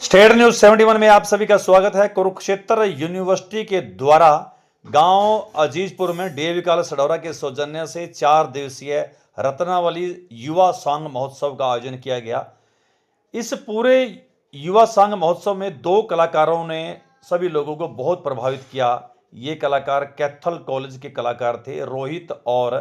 State news 71 में आप सभी का स्वागत है। कुरुक्षेत्र यूनिवर्सिटी के द्वारा गांव अजीजपुर में डीएवी कॉलेज सडौरा के सौजन्य से 4 दिवसीय रत्नावली युवा सांग महोत्सव का आयोजन किया गया। इस पूरे युवा सांग महोत्सव में 2 कलाकारों ने सभी लोगों को बहुत प्रभावित किया। ये कलाकार कैथल कॉलेज के कलाकार थे, रोहित और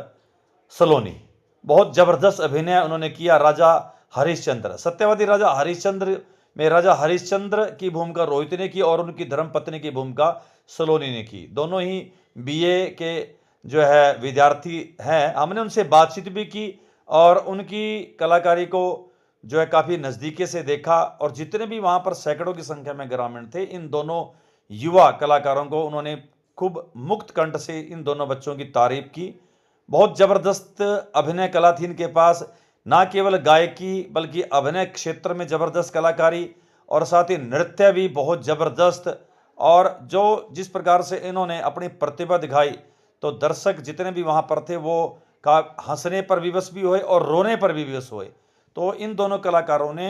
सलोनी। बहुत जबरदस्त अभिनय उन्होंने किया। राजा हरिश्चंद्र, सत्यवादी राजा हरिश्चंद्र में राजा हरिश्चंद्र की भूमिका रोहित ने की और उनकी धर्मपत्नी की भूमिका सलोनी ने की। दोनों ही बीए के जो है विद्यार्थी हैं। हमने उनसे बातचीत भी की और उनकी कलाकारी को जो है काफ़ी नज़दीकी से देखा और जितने भी वहाँ पर सैकड़ों की संख्या में ग्रामीण थे, इन दोनों युवा कलाकारों को उन्होंने खूब मुक्त कंठ से इन दोनों बच्चों की तारीफ की। बहुत ज़बरदस्त अभिनय कला थी इनके पास, ना केवल गायकी बल्कि अभिनय क्षेत्र में ज़बरदस्त कलाकारी और साथ ही नृत्य भी बहुत ज़बरदस्त। और जो जिस प्रकार से इन्होंने अपनी प्रतिभा दिखाई तो दर्शक जितने भी वहाँ पर थे वो का हंसने पर विवश भी हुए और रोने पर भी विवश हुए। तो इन दोनों कलाकारों ने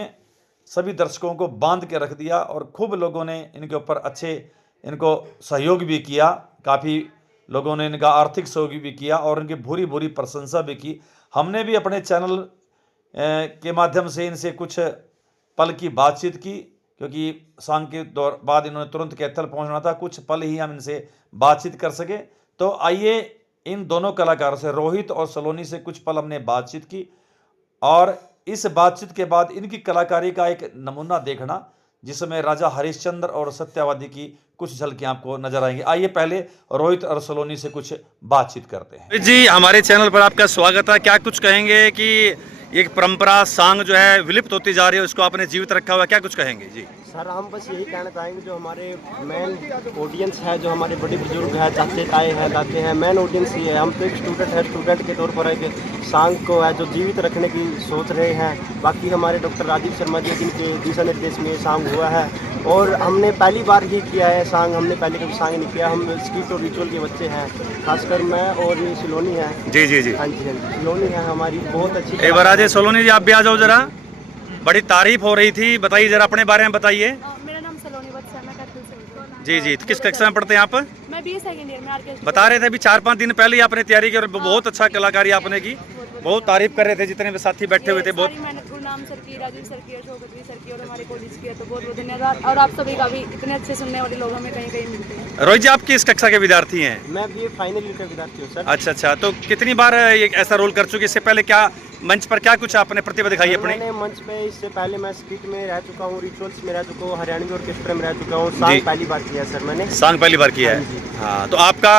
सभी दर्शकों को बांध के रख दिया और खूब लोगों ने इनके ऊपर अच्छे इनको सहयोग भी किया। काफ़ी लोगों ने इनका आर्थिक सहयोग भी किया और इनकी भूरी भूरी प्रशंसा भी की। हमने भी अपने चैनल के माध्यम से इनसे कुछ पल की बातचीत की, क्योंकि सांग के दौर बाद इन्होंने तुरंत कैथल पहुंचना था। कुछ पल ही हम इनसे बातचीत कर सके। तो आइए इन दोनों कलाकारों से, रोहित और सलोनी से, कुछ पल हमने बातचीत की और इस बातचीत के बाद इनकी कलाकारी का एक नमूना देखना, जिसमें राजा हरिश्चंद्र और सत्यवादी की कुछ झलकियां आपको नजर आएंगी। आइए पहले रोहित और सलोनी से कुछ बातचीत करते हैं। जी, हमारे चैनल पर आपका स्वागत है। क्या कुछ कहेंगे कि एक परंपरा सांग जो है विलुप्त होती जा रही है, उसको आपने जीवित रखा हुआ, क्या कुछ कहेंगे? जी सर, हम बस यही कहना चाहेंगे, जो हमारे मेन ऑडियंस है, जो हमारे बड़े बुजुर्ग हैं, चाचे ताए हैं, दाते हैं, मेन ऑडियंस ये है। हम तो एक स्टूडेंट है, स्टूडेंट के तौर पर एक सांग को है जो जीवित रखने की सोच रहे हैं। बाकी हमारे डॉक्टर राजीव शर्मा जी जिनके दिशा निर्देश में ये सांग हुआ है और हमने पहली बार ही किया है सांग। हमने पहले कभी सांग नहीं किया। हम स्किट और रिचुअल के बच्चे हैं, खासकर मैं और ये सलोनी है। जी जी जी, हाँ जी हाँ जी, सलोनी है हमारी बहुत अच्छी। एक बार आज सलोनी जी आप भी आ जाओ जरा। बड़ी तारीफ हो रही थी, बताइए जरा अपने बारे में बताइए। मेरा नाम सलोनी वत्स है, मैं कैथल से हूँ। जी जी, किस कक्षा में पढ़ते हैं आप? मैं बीए सेकंड ईयर में आरके। बता रहे थे अभी 4-5 दिन पहले ही आपने तैयारी की और बहुत अच्छा कलाकारी आपने की। बहुत तारीफ कर रहे थे जितने भी साथी बैठे हुए थे। बहुत मेहनत गुरनाम सर की, राजीव सर की, अशोक सर की और हमारे कॉलेज की है, तो बहुत बहुत धन्यवाद। और आप सभी का भी, इतने अच्छे सुनने वाले लोग हमें कहीं कहीं मिलते हैं। रोहित जी, आप किस कक्षा के विद्यार्थी हैं? मैं बीए फाइनल ईयर का विद्यार्थी हूँ सर। अच्छा अच्छा, तो कितनी बार ये ऐसा रोल कर चुके? इससे पहले क्या मंच पर क्या कुछ आपने प्रतिभा दिखाई अपनी? मैंने मंच पे इससे पहले मैं स्किट में रह चुका हूँ, रिचुअल्स में रह चुका हूँ, हरियाणवी ऑर्केस्ट्रा में रह चुका हूँ। सांग पहली बार किया सर मैंने। सांग पहली बार किया है? हाँ, तो आपका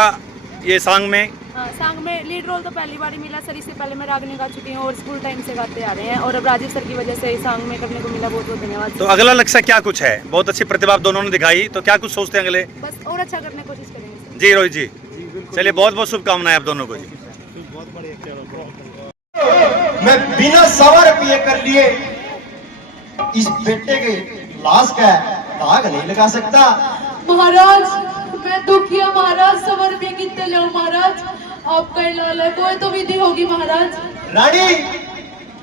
ये सांग में? सांग में लीड रोल तो पहली बार ही मिला सर। इससे पहले मैं रागनी गा चुकी हूँ और स्कूल टाइम से गाते आ रहे हैं और अब राजीव सर की वजह से सांग में करने को मिला। बहुत बहुत धन्यवाद। तो अगला लक्ष्य क्या कुछ है? बहुत अच्छी प्रतिभा आप दोनों ने दिखाई, तो क्या कुछ सोचते हैं अगले? बस और अच्छा करने की कोशिश करेंगे। जी रोहित जी, चलिए बहुत बहुत शुभकामनाएं आप दोनों को। जी मैं बिना सवार पिए कर लिए इस बेटे के लाश का दाग नहीं लगा सकता। महाराज मैं दुखिया महाराज, सवर भी कितने लो महाराज, आपका इलाज है, कोई तो विधि होगी महाराज। रानी,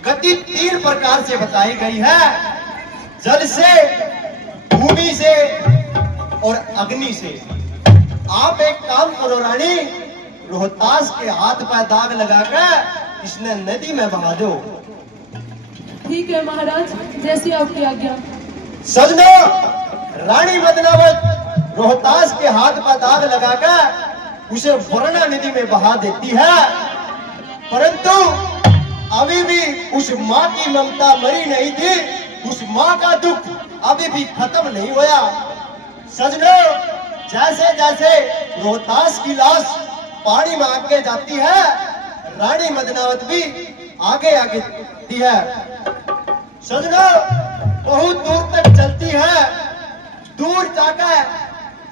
गति 3 प्रकार से बताई गई है, जल से, भूमि से और अग्नि से। आप एक काम करो रानी, रोहतास के हाथ पर दाग लगाकर इसने नदी में बहा दो। ठीक है महाराज, जैसी आपकी आज्ञा। सजनो, रानी बदनावत रोहतास के हाथ पर दाग लगाकर उसे वरुणा नदी में बहा देती है, परंतु अभी भी उस माँ की ममता मरी नहीं थी, उस माँ का दुख अभी भी खत्म नहीं हुआ। सजनो, जैसे जैसे रोहतास की लाश पानी में आगे जाती है, रानी मदनावत भी आगे आगे जाती है। सजनो, बहुत दूर तक चलती है, दूर जाकर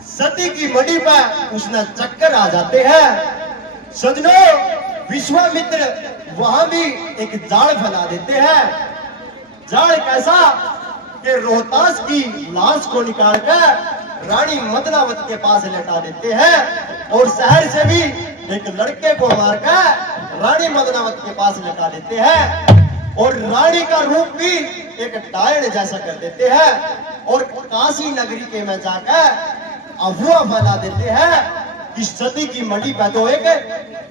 सती की मड़ी पर उसने चक्कर आ जाते हैं। सजनो, विश्वामित्र वहां भी एक जाल फैला देते हैं। जाल कैसा कि रोहतास की लाश को निकालकर रानी मदनावत के पास लटा देते हैं और शहर से भी एक लड़के को मारकर रानी मदनावत के पास लटा देते हैं और रानी का रूप भी एक टायड़ जैसा कर देते हैं। और काशी नगरी के में जाकर अफवाह फैला देते हैं कि सती की मंडी पे तो एक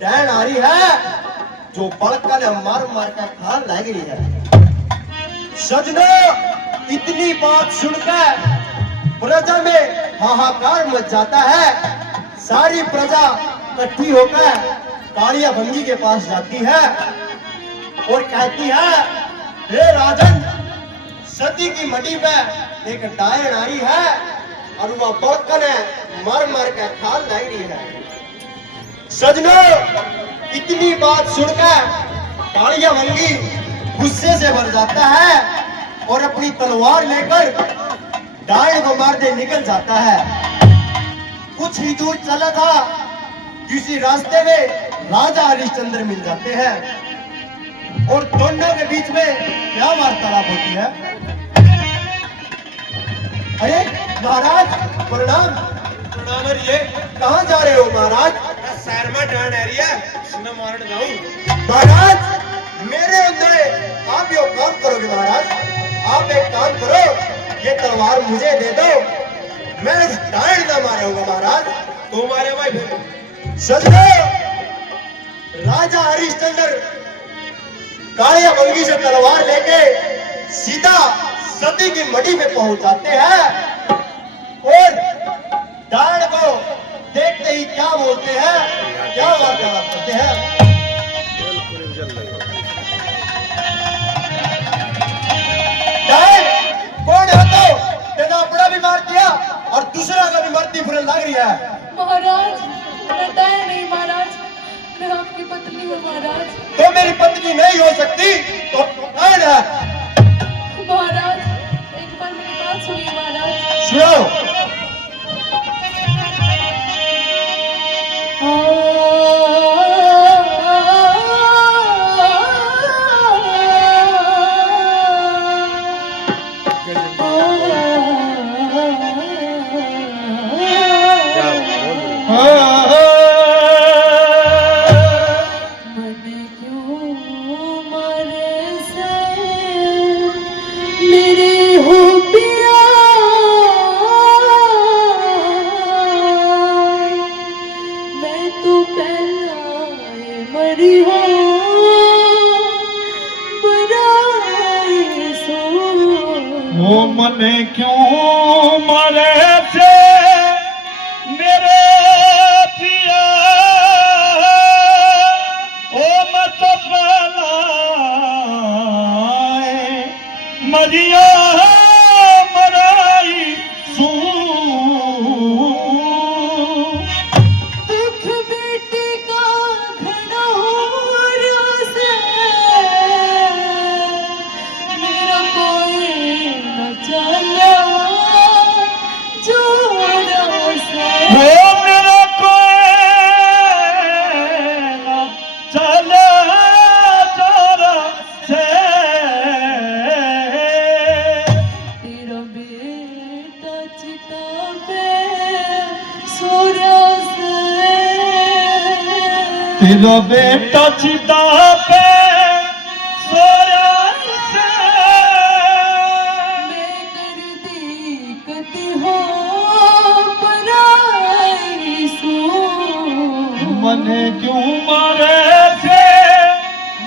डैन आ रही है जो बड़कल मार मार कर खान लग रही है। सजनों, इतनी बात सुनकर प्रजा में हाहाकार मच जाता है। सारी प्रजा इकट्ठी होकर कालिया भंगी के पास जाती है और कहती है, हे राजन, सती की मटी पे एक डायन आई है और वह बड़कन मर मर के खाल लाई रही है। सजनों, इतनी बात सुनकर कालिया भंगी गुस्से से भर जाता है और अपनी तलवार लेकर डायन को मारने निकल जाता है। कुछ ही दूर चला था, किसी रास्ते में राजा हरिश्चंद्र मिल जाते हैं और दोनों के बीच में क्या वार्तालाप होती है। अरे महाराज, प्रणाम। प्रणाम। ये कहाँ जा रहे हो महाराज? शहर में डांड एरिया सुना मारने जाऊं। महाराज, मेरे अंदर आप यो काम करोगे महाराज? आप एक काम करो, ये तलवार मुझे दे दो, मैं इस डायन ना मारूंगा महाराज। तो मारे भाई फिर सजनो, राजा हरिश्चंद्र कालिया भंगी से तलवार लेके सीधा सती की मड़ी में पहुंच जाते हैं और डायन को देखते ही क्या बोलते हैं, क्या वार्तालाप करते हैं। डायन, कौन है तो? तेरा अपना भी मार दिया और दूसरा का भी मरती फुरन लग रही है। महाराज, मैं डायन नहीं महाराज, मैं आपकी पत्नी हूँ महाराज। तो मेरी पत्नी नहीं हो सकती तो कौन है? महाराज, एक बार मेरी बात सुनिए महाराज। सुनो। वो मने क्यों मरे थे मेरे पिया, ओ मत पलाए मरिया मराई सू। दुख बेटी का घनौर से मेरा कोई न चला जोर से। वो मेरा कोई न चला जोर से। तेरा बेटा चिता पे सूर्य से। तेरा बेटा चिता पे सोया से। मैं करती कति हो पराई सो। मने क्यों मारे थे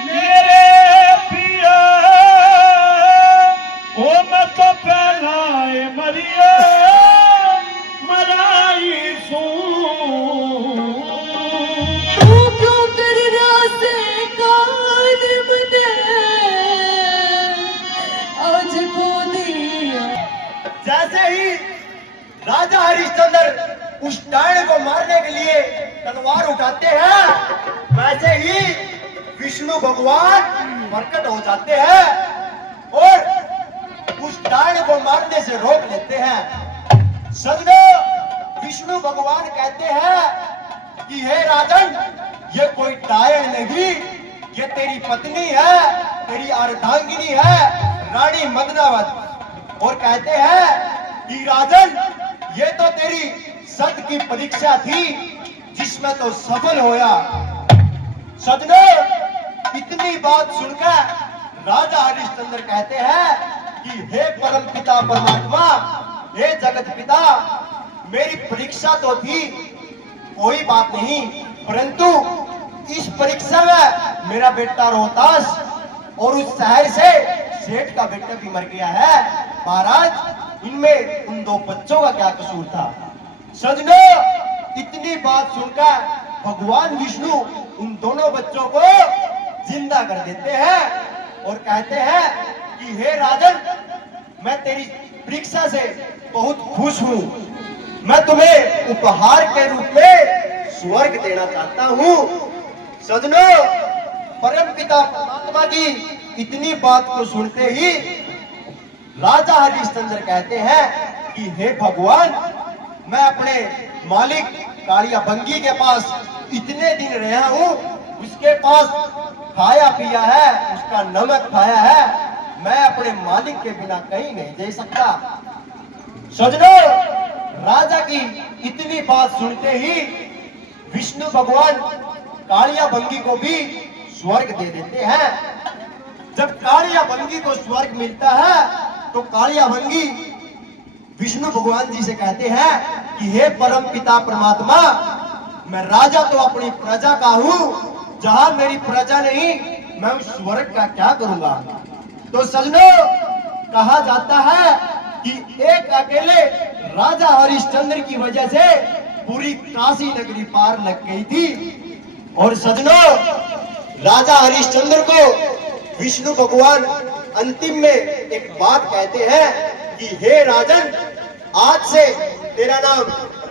मेरे पिया, ओ मत पहलाए मरिया मराई सू। तू क्यों कर रासे कान मने आज खो दिया। जैसे ही राजा हरिश्चंद्र उस डायन को मारने के लिए तलवार उठाते हैं, वैसे ही विष्णु भगवान प्रकट हो जाते हैं और उस डायन को मारने से रोक लेते हैं। सजनो, विष्णु भगवान कहते हैं कि हे राजन, ये कोई डायन नहीं, ये तेरी पत्नी है, तेरी अर्धांगिनी है, रानी मदनावत। और कहते हैं कि राजन, ये तो तेरी सत की परीक्षा थी जिसमें तो सफल होया। सजनो, इतनी बात सुनकर राजा हरिश्चंद्र कहते हैं कि हे परम पिता परमात्मा, हे जगत पिता, मेरी परीक्षा तो थी, कोई बात नहीं, परंतु इस परीक्षा में मेरा बेटा रोहतास और उस शहर से सेठ का बेटा भी मर गया है। महाराज, इनमें उन दो बच्चों का क्या कसूर था? सजनो, इतनी बात सुनकर भगवान विष्णु उन दोनों बच्चों को जिंदा कर देते हैं और कहते हैं कि हे राजन, मैं तेरी परीक्षा से बहुत खुश हूं, मैं तुम्हें उपहार के रूप में स्वर्ग देना चाहता हूं। सजनो, परम पिता परमात्मा की इतनी बात को सुनते ही राजा हरिश्चंद्र कहते हैं कि हे भगवान, मैं अपने मालिक कालिया बंगी के पास इतने दिन रहा हूं, उसके पास खाया पिया है, उसका नमक खाया है, मैं अपने मालिक के बिना कहीं नहीं दे सकता। सजनो, राजा की इतनी बात सुनते ही विष्णु भगवान कालिया बंगी को भी स्वर्ग दे देते हैं। जब कालिया बंगी को स्वर्ग मिलता है तो कालिया बंगी विष्णु भगवान जी से कहते हैं कि हे परम पिता परमात्मा, मैं राजा तो अपनी प्रजा का हूं, जहां मेरी प्रजा नहीं, मैं उस स्वर्ग का क्या करूंगा? तो सजनो, कहा जाता है कि एक अकेले राजा हरिश्चंद्र की वजह से पूरी काशी नगरी पार लग गई थी। और सजनो, राजा हरिश्चंद्र को विष्णु भगवान अंतिम में एक बात कहते हैं कि हे राजन, आज से तेरा नाम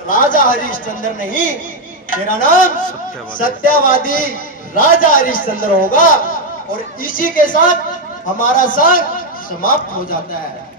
राजा हरिश्चंद्र नहीं, तेरा नाम सत्यवादी राजा हरिश्चंद्र होगा। और इसी के साथ हमारा संग समाप्त हो जाता है।